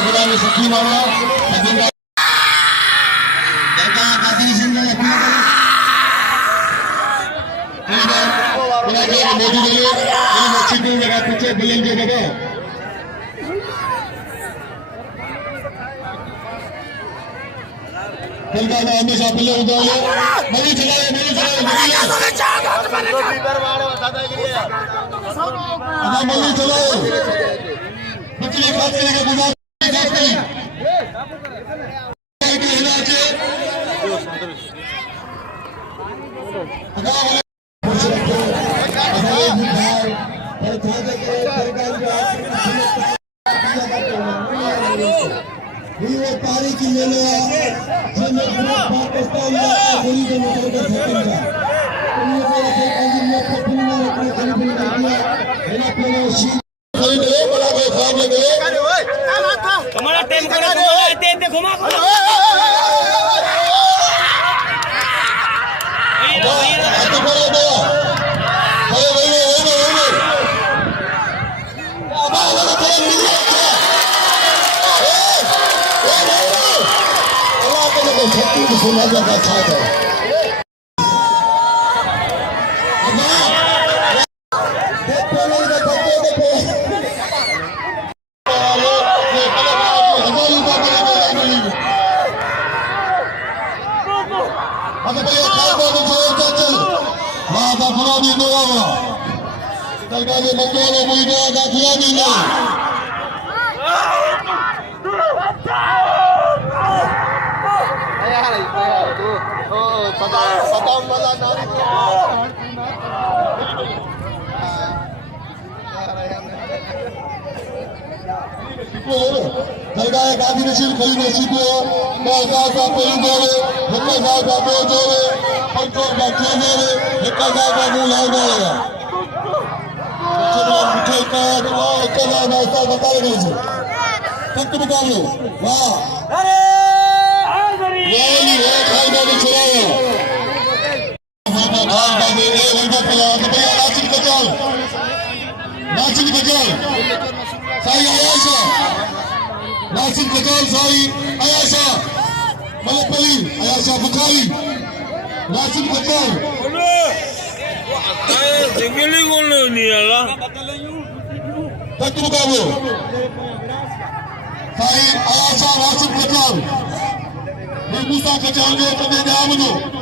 गुलामी सुखी मानो पीछे बिलिंग के जगह हमेशा पिले उतारो मनी चलाए मनी चलाओ पिछले खाते के गुजार पारी की ले लो पाकिस्तान सुना जाता था सरकार गांधी नशील खरी नसीबो सरकार का पहली जोड़े सरकार का दो जोड़े पंचों का तीन जोड़े सरकार का मुंह लाल जोड़ेगा चलो मिठाई का और चला नाश्ता बता रहे हैं तक मुकाबले वाह अरे ये खाई का चलाओ भाग भागे ये लड़का चला भैया नाचिन कचल Sai Ayesha Nasir कचाल Sai Ayesha मलपली Ayesha Bukhari Nasir कचाल tinggali kono ni ala तक मुकाबले साई आयाशा नासिर कचाल मुसा कचाल के अपने नाम दो